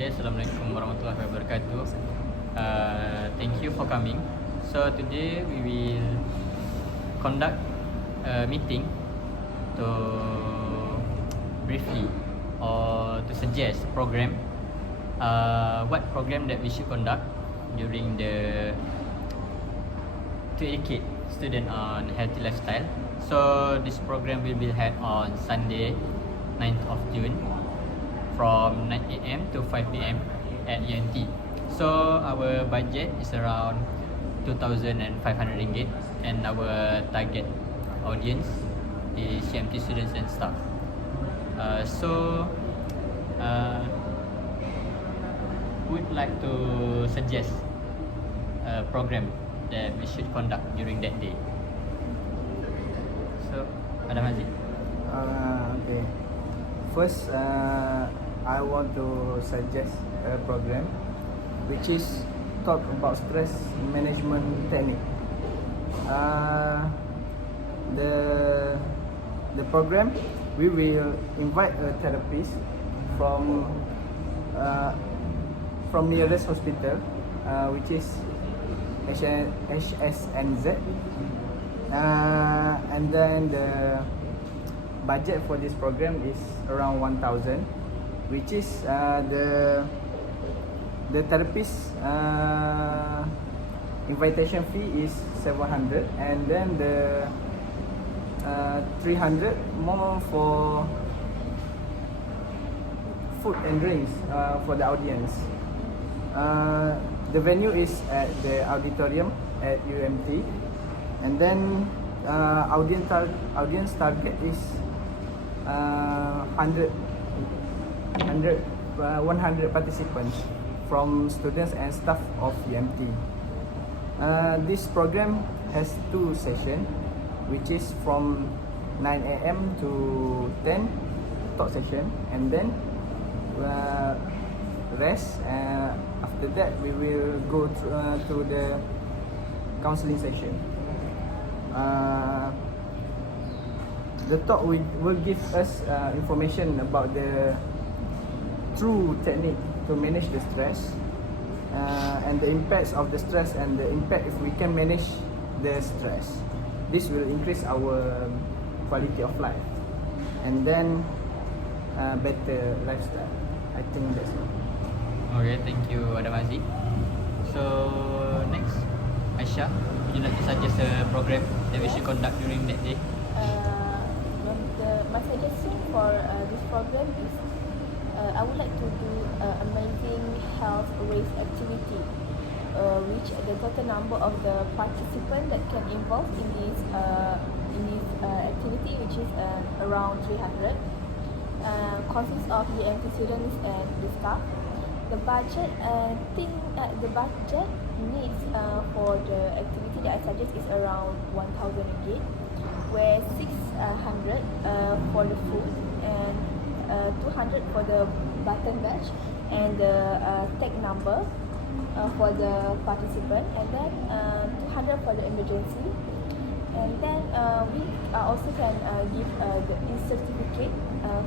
Okay, Assalamualaikum warahmatullahi wabarakatuh. Thank you for coming. So today we will conduct a meeting to briefly or to suggest program. What program that we should conduct during the to educate student on healthy lifestyle. So this program will be held on Sunday, 9th of June, from 9 a.m. to 5 p.m. at UNT. So our budget is around 2,500 ringgit, and our target audience is CMT students and staff. Would like to suggest a program that we should conduct during that day. So, Adam Aziz. Okay. First, I want to suggest a program which is talk about stress management technique. The program, we will invite a therapist from nearest hospital, which is HSNZ, and then the budget for this program is around 1,000, which is the therapist invitation fee is 700, and then the 300 more for food and drinks for the audience. The venue is at the auditorium at UMT, and then audience target is 100 participants from students and staff of UMT. This program has 2 sessions, which is from 9 a.m. to 10 talk session, and then rest. After that, we will go to the counseling session. The talk will give us information about the true technique to manage the stress, and the impacts of the stress, and the impact if we can manage the stress. This will increase our quality of life, and then better lifestyle. I think that's all. Okay, thank you, Adam Aziz. So next, Aisha, would you like to suggest a program that we should conduct during that day? My suggestion for this program is I would like to do amazing health race activity, which the total number of the participants that can involve in this activity, which is around 300, consists of the UMT students and the staff. The budget needs for the activity that I suggest is around 1,000 ringgit, where 600 for the food, and 200 for the button badge and the tag number for the participant, and then 200 for the emergency, and then we also can give the certificate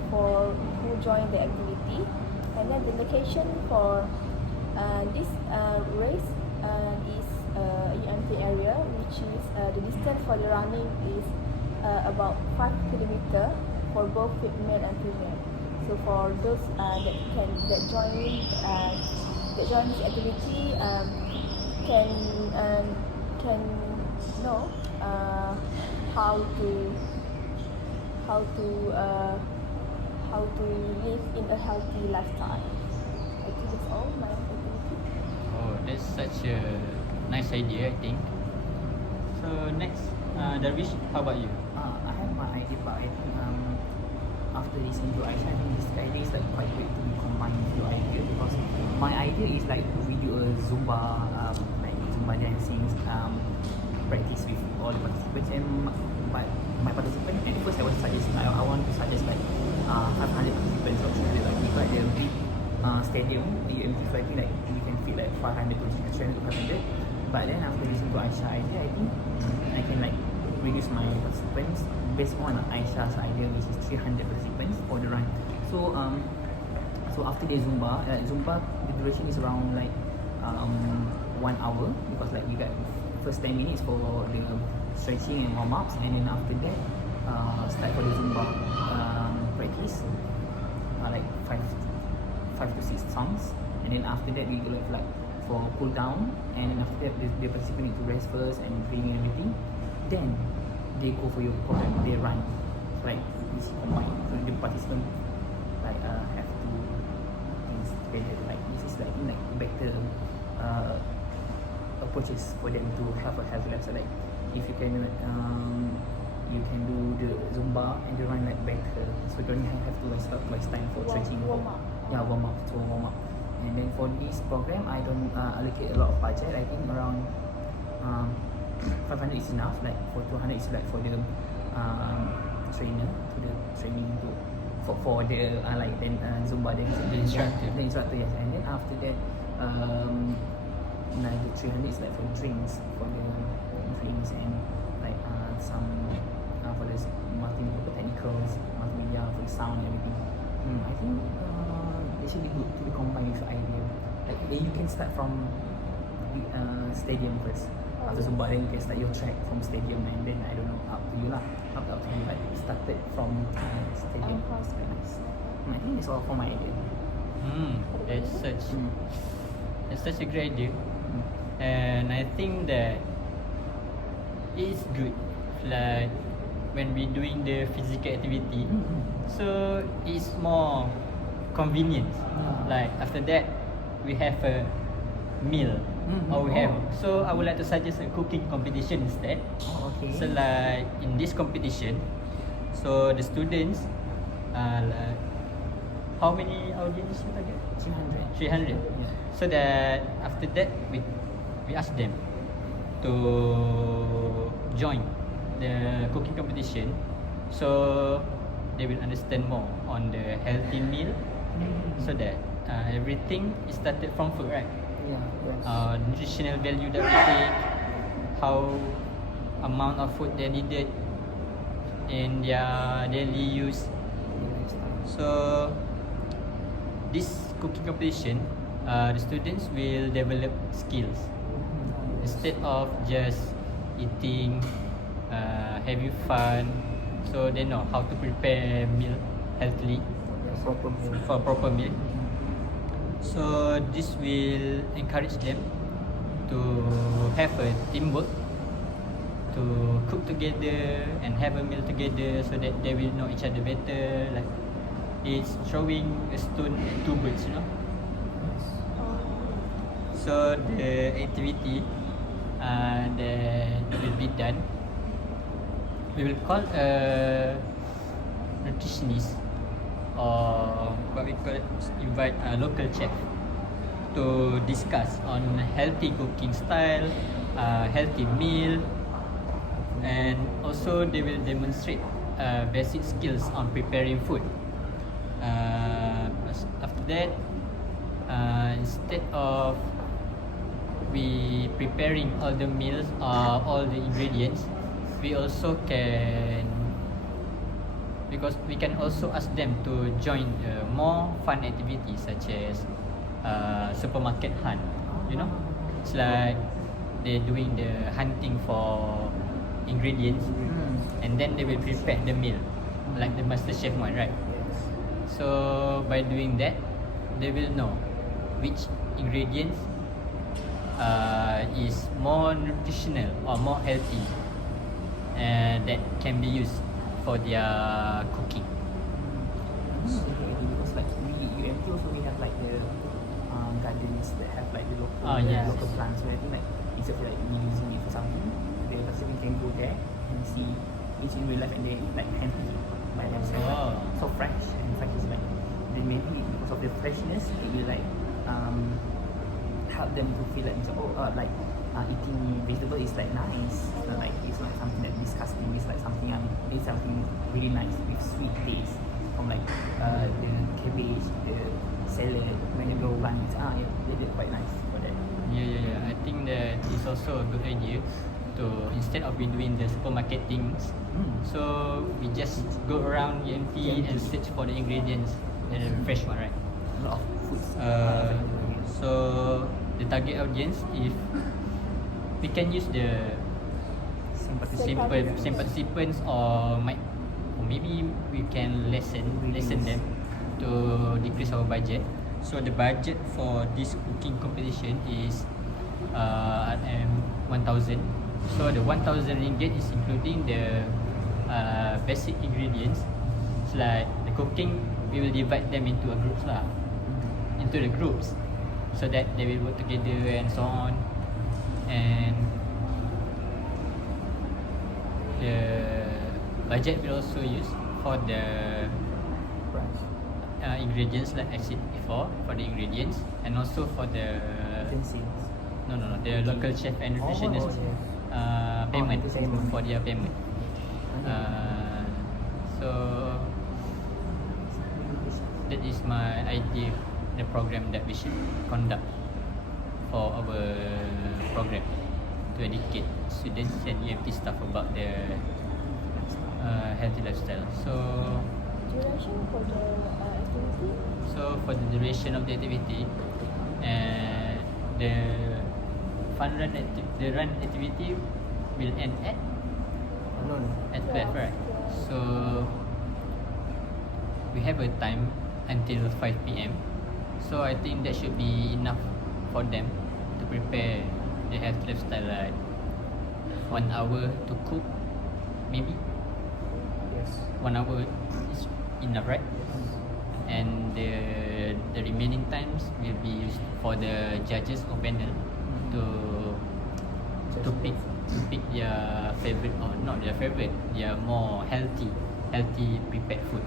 for who joined the activity, and then the location for this race is UMT area, which is the distance for the running is about 5 km for both male and female. So for those that join this activity can know how to live in a healthy lifestyle. I think that's all my activity. Oh, that's such a nice idea, I think. So next, Darwish, how about you? I have my idea, but I think after listening to Aisha, I think this idea is like quite great to combine with your idea, because my idea is like we do a Zumba, like Zumba dancing practice with all the participants, and my participant. And first I want to suggest like 500 participants or 300, like if like the big stadium, the UMT, so I think like we can fit like 500 to 500. But then after listening to Aisha idea, I think I can like reduce my participants based on Aisha's idea, which is 300 participants for the run. So So after the Zumba, the duration is around like 1 hour, because like you got first 10 minutes for the stretching and warm ups, and then after that start for the Zumba practice, like five to six songs, and then after that we go like for cool down, and then after that the participant need to rest first and drink and everything, then they go for your program, they run, so like this combine, so the participant like have to things together, like this is like better approaches for them to have a healthy lifestyle. Like if you can do the Zumba and you run like better, so you don't have to waste time for stretching. Warm up. Yeah, warm up. And then for this program, I don't allocate a lot of budget. I think around 500 is enough. Like for 200 is like for the trainer, to the training to for the like then Zumba, then The instructor. The instructor, yes. And then after that, like the 300 is like for drinks, and like some for the technicals, multimedia, for the sound and everything. I think it should be good to be combined with the idea. Like you can start from the stadium first. After Zumba, then you can start your track from stadium, and then I don't know, up to you lah. Up to you. Like started from stadium. I think that's all for my idea. That's such a great idea, and I think that it's good, like when we doing the physical activity, so it's more convenient. Like after that, we have a meal, or we have. So I would like to suggest a cooking competition instead. Okay. So like in this competition, so the students, like, how many audience you target? 300. Yeah. So that after that we ask them to join the cooking competition, so they will understand more on the healthy meal, so that everything is started from food, right? Yeah. Yes. Nutritional value that we take, how amount of food they needed in their daily use. So this cooking competition, the students will develop skills instead of just eating, having fun. So they know how to prepare meal healthily for proper meal. So this will encourage them to have a teamwork, to cook together and have a meal together, so that they will know each other better. Like it's throwing a stone at two birds, you know. So the activity that will be done, we will call a nutritionist, or what we call it, invite a local chef to discuss on healthy cooking style, healthy meal, and also they will demonstrate basic skills on preparing food. After that, instead of we preparing all the meals or all the ingredients, we also can, because we can also ask them to join more fun activities such as supermarket hunt. You know, it's like they're doing the hunting for ingredients, and then they will prepare the meal, like the master chef one, right? So by doing that, they will know which ingredients is more nutritional or more healthy, and that can be used for their cooking. Because like UMT also we have like the gardens that have like the local Yes. local plants. So I think like instead of like me using it for something, the person can go there and see each in real life, and they like hand pick it by themselves. Oh. So fresh, and in fact it's like then maybe because of the freshness, it will like help them to feel like like eating vegetable is like nice. Like it's not something that disgusting. It's like something it's something really nice with sweet taste from like the cabbage, the salad. When you go run, they're quite nice for that. Yeah. I think that is also a good idea to, instead of we doing the supermarket things, so we just go around UMT and search for the ingredients and the fresh one, right? lot of foods. So the target audience, if we can use the same participants, or maybe we can lessen them to decrease our budget. So the budget for this cooking competition is 1,000. So the 1,000 ringgit is including the basic ingredients. It's like the cooking, we will divide them into the groups, so that they will work together and so on. And the budget will also use for the ingredients, like I said before, for the ingredients, and also for the the local chef and nutritionist payment, for their payment. So that is my idea, the program that we should conduct for our program, to educate students and EMT staff about the healthy lifestyle. So Duration for the activity? So for the duration of the activity, the run activity will end at No. at 12, right? So we have a time until 5 p.m. So I think that should be enough for them to prepare the healthy lifestyle, like 1 hour to cook, maybe Yes. 1 hour is enough, right? And the remaining times will be used for the judges or panel to pick their favorite, or not their favorite, their more healthy prepared food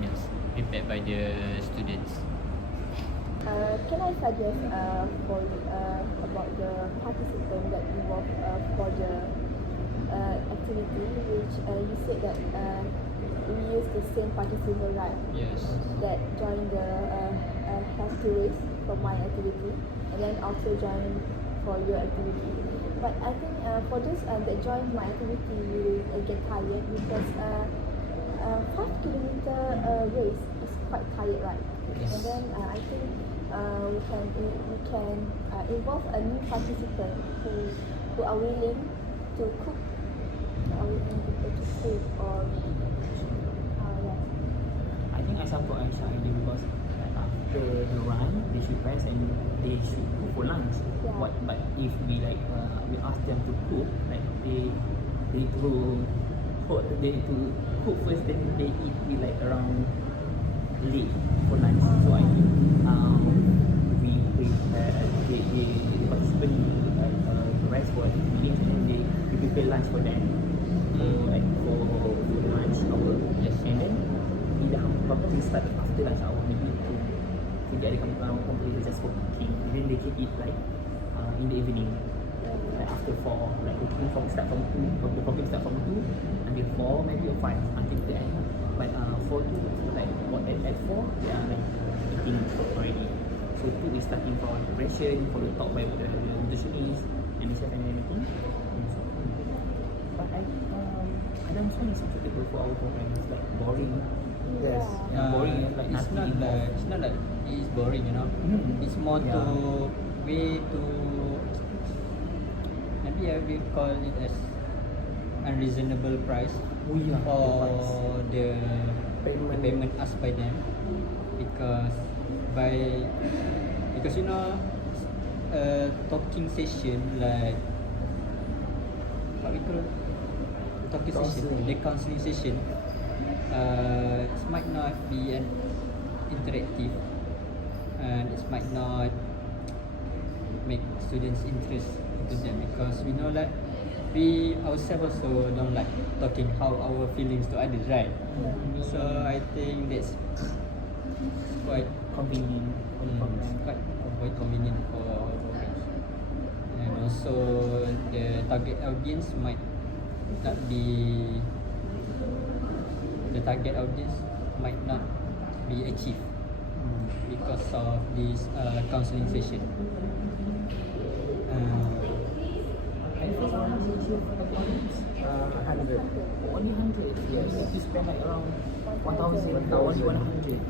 meals prepared by the students. Can I suggest for about the participant that involved for the activity, which you said that we use the same participant, right? Yes. That join the healthy race for my activity, and then also join for your activity. But I think for those that join my activity will get tired, because 5 kilometer race is quite tired, right? Yes. And then I think we can involve a new participant who are willing to cook, purchase food, or I think I support Aisyah idea, because after the run, they should rest and they should cook for lunch. Yeah. But if we we ask them to cook, like they to cook first, then they eat like around late for lunch. So I think the participant rest for meals, and then we prepare lunch for them. Like for lunch hour. Yes. And then we start after lunch hour, maybe to get the company just for cooking. And then they can eat like in the evening, like after 4, like cooking start from 2 until 4, maybe, or 5 until the end. But 4 to like at 4, they are like eating already. So 2 is starting from preparation, followed talk by the nutritionist and the chef and everything. But I don't think it's suitable for our program. It's like boring. Yes. Yeah, boring. Like It's nothing not involved. like, it's not like it's boring, you know. It's more Yeah. maybe I will call it as unreasonable price Oh yeah, the price. for the payment asked by them, because you know, talking session, like what we call talking session, Counselling. the counselling session, it might not be an interactive, and it might not make students interest into them, because we know that we ourselves also don't like talking how our feelings to others, right? So I think that's quite Convenient for the program. quite convenient for our programs. And also the target audience might not be achieved because of this counselling session. And for how much is your audience? 100. Only 100. Yes. You spend like around 1,000 or only 100.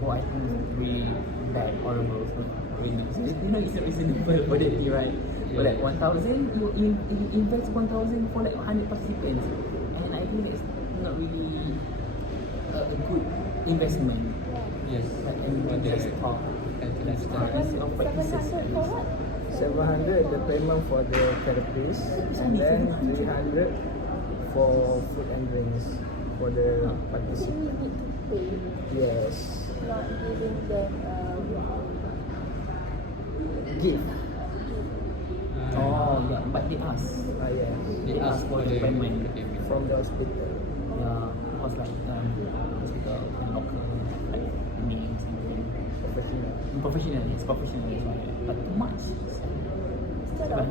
what I think is really bad, horrible, it's not really, you know, it's not reasonable for the fee, right? For like 1,000, you invest 1,000 for like 100 participants, and I think that's not really a good investment. Yes. Like everyone just talk. Instead of practices. 700 for what? 700 the payment for the therapies, and then 300 for food and drinks for the Actually, participants. you need to pay, Yes. not giving them Gift. Oh, yeah, but they ask. Yes. They ask for the payment. From the hospital. Yeah, was like hospital and local, like names and Professional. professional. It's professional, that's why. But too much. instead of the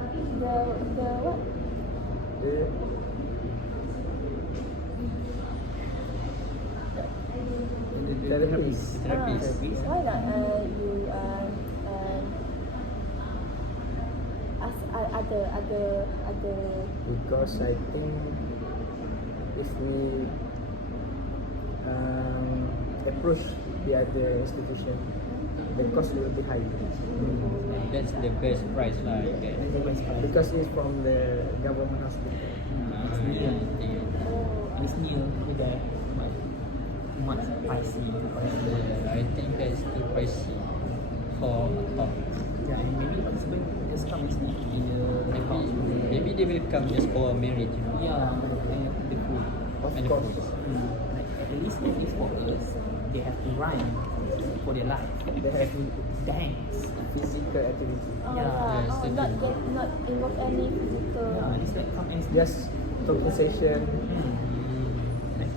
what you call the what? The therapies. Therapies. Why not you ask other Because I think if we approach the other institution, the cost will be high. That's the best price lah. You get. Because it's from the government hospital. Yeah, I think. oh It's new to that, but too much pricey. I think that's too pricey for a talk. Yeah, and maybe participant just come in the house. Maybe they will come just for marriage, you know. Yeah, and the food. Of And the course. food. Like at least if it's for us, they have to run for their life. They have to dance. physical activity. Yeah, yes, they do. not involve any physical. Yeah, it's like come and Just talking session. Like,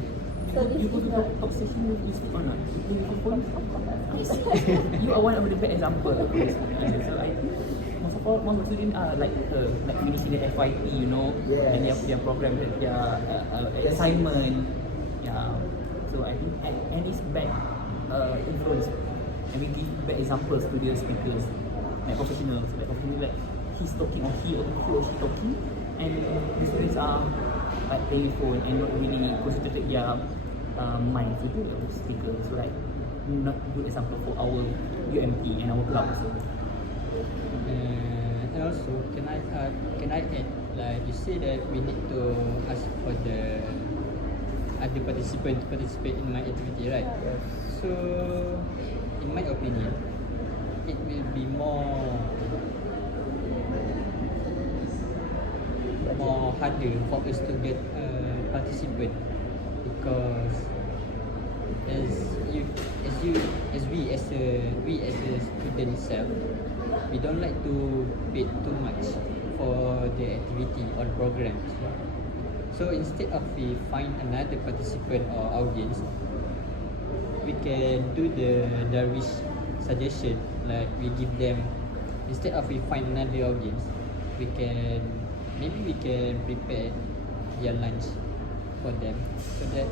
So this you go is to not. talk session with you sleep or not? You play with your phone? You are one of the best example of this. So I think most of the students are like finishing the FYP, you know, Yes. and their program, their assignment. Yeah. So I think and it's bad influence, and we give bad examples to the speakers, like professionals, like he's talking or he or she talking, and the students are like playing phone and not really concentrated their mind to the speaker. So like not good example for our UMP and our club also. And also, can I add, like you say that we need to ask for the other participant to participate in my activity, right? Yes. So, in my opinion, it will be more harder for us to get a participant, because we as a student itself, we don't like to pay too much for the activity or programs. So instead of we find another participant or audience, we can do the Darwish suggestion, like we give them, instead of we find another audience, we can prepare their lunch for them, so that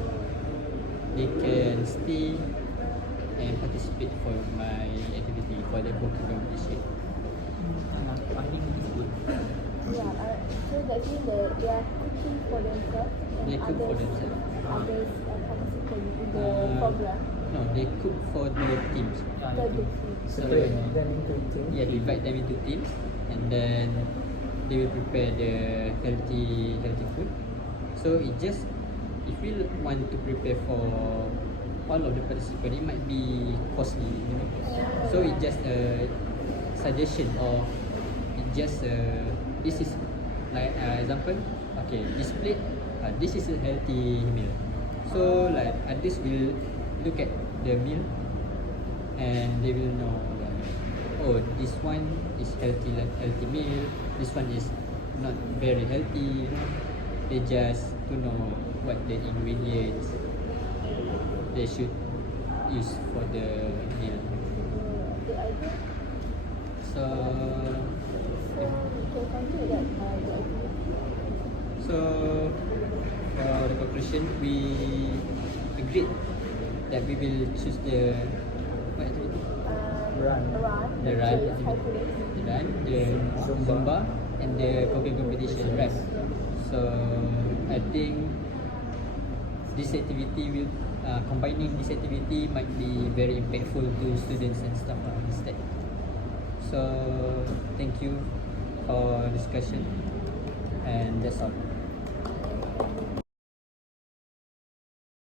they can stay and participate for my activity, for the cooking competition. I think it's good. Yeah, so that means they are cooking for themselves and They cook for others, themselves. others participate in the program. No, they cook for the teams. Yeah, So I the think. team. So Separate them into teams. yeah, divide them into teams, and then they will prepare the healthy food. So it just, if we want to prepare for all of the participants, it might be costly, you know. So it just a suggestion, or it just this is like example. Okay, this plate, this is a healthy meal. So like others will look at the meal and they will know, oh, this one is healthy, like healthy meal. This one is not very healthy. You know? They just to know what the ingredients they should use for the meal. The idea. So So we can continue that the activity. so for the conclusion, we agreed that we will choose the what activity? Run. The run, which is Hercules. the run, the Zumba, and the cooking competition, right? So I think this activity will combining this activity might be very impactful to students and staff instead. So thank you for discussion, and that's all.